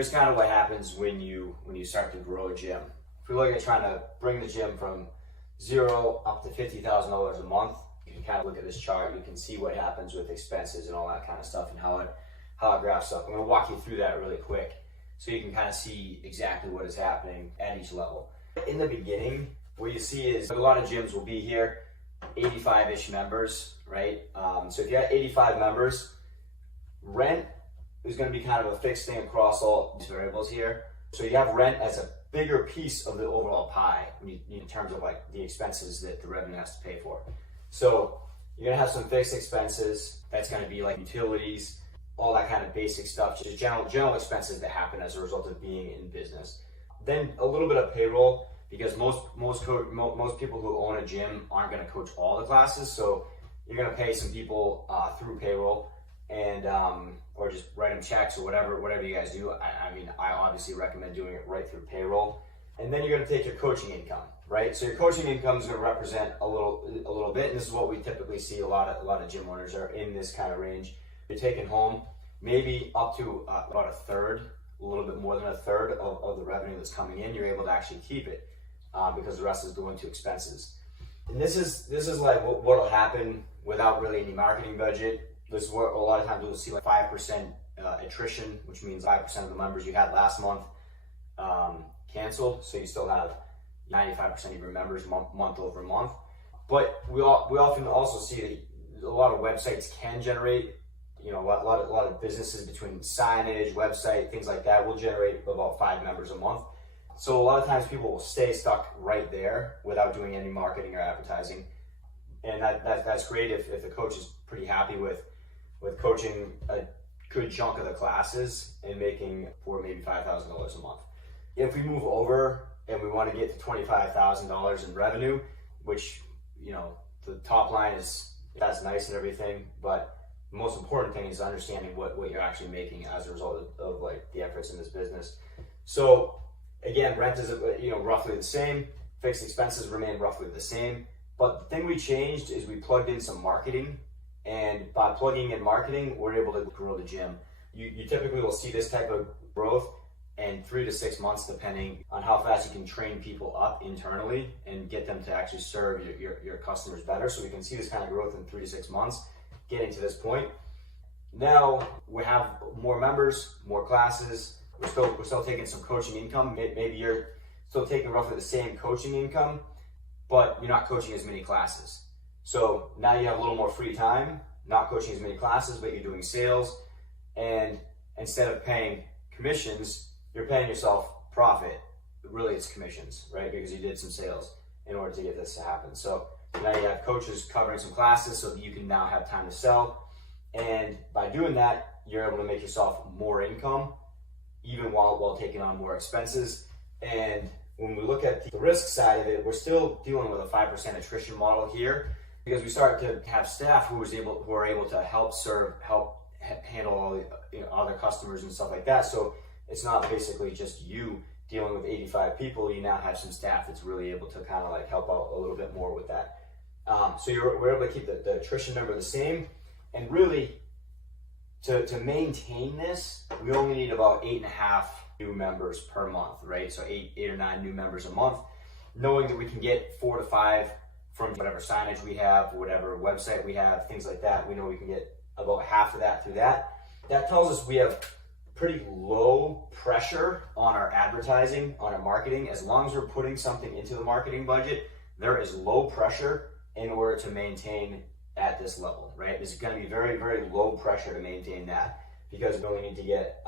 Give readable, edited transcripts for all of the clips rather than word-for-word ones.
here's kind of what happens when you start to grow a gym. If we look at trying to bring the gym from zero up to $50,000 a month, you can kind of look at this chart. You can see what happens with expenses and all that kind of stuff and how it graphs up. I'm going to walk you through that really quick so you can kind of see exactly what is happening at each level. In the beginning, what you see is a lot of gyms will be here, 85-ish members, right? So if you have 85 members, rent is going to be kind of a fixed thing across all these variables here. So you have rent as a bigger piece of the overall pie in terms of like the expenses that the revenue has to pay for. So you're going to have some fixed expenses. That's going to be like utilities, all that kind of basic stuff, just general expenses that happen as a result of being in business. Then a little bit of payroll, because most people who own a gym aren't going to coach all the classes. So you're going to pay some people through payroll, and or just write them checks or whatever you guys do. I mean, I obviously recommend doing it right through payroll. And then you're going to take your coaching income, right? So your coaching income is going to represent a little bit, and this is what we typically see. A lot of gym owners are in this kind of range. You're taking home maybe up to about a third, a little bit more than a third of the revenue that's coming in. You're able to actually keep it because the rest is going to expenses. And this is like what will happen without really any marketing budget. This is where a lot of times you'll see like 5% attrition, which means 5% of the members you had last month canceled. So you still have 95% of your members month over month. But we often also see that a lot of websites can generate, a lot of businesses between signage, website, things like that will generate about 5 members a month. So a lot of times people will stay stuck right there without doing any marketing or advertising. And that's great if the coach is pretty happy with coaching a good chunk of the classes and making for maybe $5,000 a month. If we move over and we want to get to $25,000 in revenue, which, the top line that's nice and everything, but the most important thing is understanding what you're actually making as a result of like the efforts in this business. So again, rent is roughly the same. Fixed expenses remain roughly the same. But the thing we changed is we plugged in some marketing. And by plugging in marketing, we're able to grow the gym. You typically will see this type of growth in 3 to 6 months, depending on how fast you can train people up internally and get them to actually serve your customers better. So we can see this kind of growth in 3 to 6 months, getting to this point. Now we have more members, more classes. We're still taking some coaching income. Maybe you're still taking roughly the same coaching income, but you're not coaching as many classes. So now you have a little more free time, not coaching as many classes, but you're doing sales. And instead of paying commissions, you're paying yourself profit. Really, it's commissions, right? Because you did some sales in order to get this to happen. So now you have coaches covering some classes so that you can now have time to sell. And by doing that, you're able to make yourself more income, even while taking on more expenses. And when we look at the risk side of it, we're still dealing with a 5% attrition model here, because we start to have staff who are able to help handle all the other customers and stuff like that. So it's not basically just you dealing with 85 people. You now have some staff that's really able to kind of like help out a little bit more with that. So we're able to keep the attrition number the same. And really, to maintain this, we only need about 8.5 new members per month, right? So 8 or 9 new members a month, knowing that we can get 4 to 5 from whatever signage we have, whatever website we have, things like that. We know we can get about half of that through that. That tells us we have pretty low pressure on our advertising, on our marketing. As long as we're putting something into the marketing budget, there is low pressure in order to maintain at this level, right? It's going to be very, very low pressure to maintain that, because we only need to get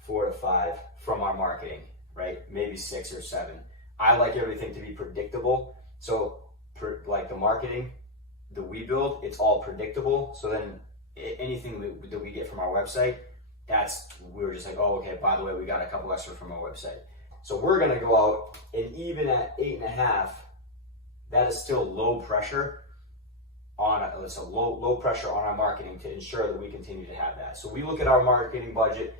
4 to 5 from our marketing, right? Maybe 6 or 7. I like everything to be predictable. So like the marketing that we build, it's all predictable. So then anything that we get from our website, we're just like, oh, okay, by the way, we got a couple extra from our website. So we're going to go out, and even at 8.5, that is still low pressure it's a low pressure on our marketing to ensure that we continue to have that. So we look at our marketing budget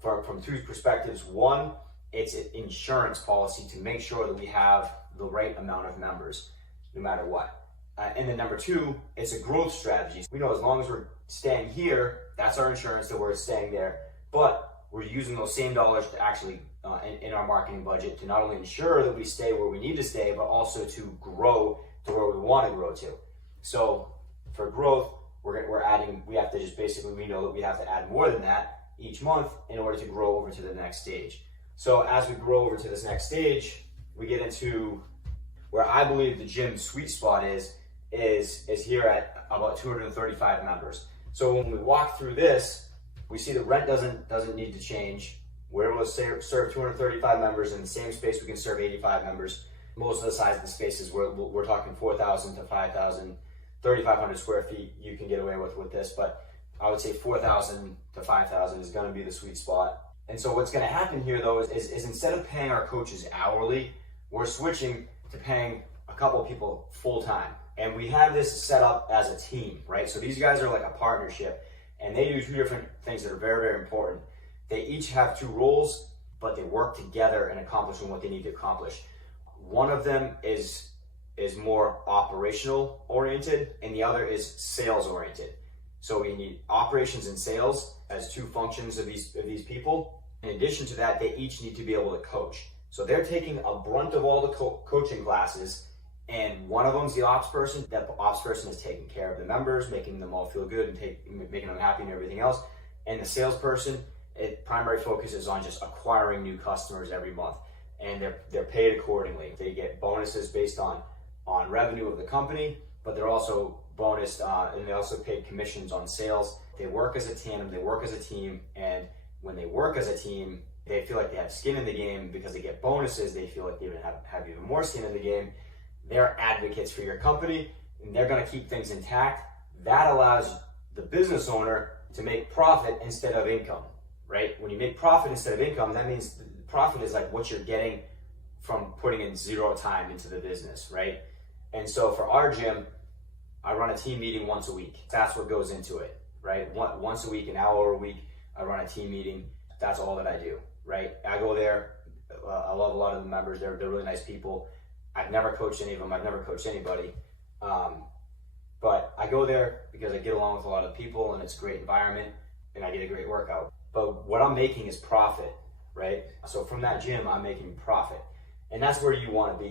from 2 perspectives. One, it's an insurance policy to make sure that we have the right amount of members, no matter what. And then number 2, it's a growth strategy. We know as long as we're staying here, that's our insurance that we're staying there. But we're using those same dollars to actually in our marketing budget to not only ensure that we stay where we need to stay, but also to grow to where we want to grow to. So for growth, we're adding, we have to just basically, we know that we have to add more than that each month in order to grow over to the next stage. So as we grow over to this next stage, we get into where I believe the gym sweet spot is here at about 235 members. So when we walk through this, we see the rent doesn't need to change. We're able to serve 235 members in the same space. We can serve 85 members. Most of the size of the spaces, we're talking 4,000 to 5,000, 3,500 square feet. You can get away with this, but I would say 4,000 to 5,000 is going to be the sweet spot. And so what's going to happen here though is instead of paying our coaches hourly, we're switching to paying a couple of people full time. And we have this set up as a team, right? So these guys are like a partnership, and they do two different things that are very, very important. They each have two roles, but they work together in accomplishing what they need to accomplish. One of them is more operational oriented, and the other is sales oriented. So we need operations and sales as two functions of these people. In addition to that, they each need to be able to coach. So they're taking a brunt of all the coaching classes, and one of them's the ops person. That ops person is taking care of the members, making them all feel good and making them happy and everything else. And the salesperson, its primary focus is on just acquiring new customers every month, and they're paid accordingly. They get bonuses based on revenue of the company, but they're also bonused, and they also pay commissions on sales. They work as a tandem, they work as a team, and when they work as a team, they feel like they have skin in the game because they get bonuses. They feel like they have even more skin in the game. They're advocates for your company, and they're going to keep things intact. That allows the business owner to make profit instead of income, right? When you make profit instead of income, that means the profit is like what you're getting from putting in zero time into the business, right? And so for our gym, I run a team meeting once a week. That's what goes into it, right? Once a week, an hour a week, I run a team meeting. That's all that I do, right? I go there. I love a lot of the members. They're really nice people. I've never coached any of them. I've never coached anybody. But I go there because I get along with a lot of people, and it's a great environment, and I get a great workout. But what I'm making is profit, right? So from that gym, I'm making profit. And that's where you want to be.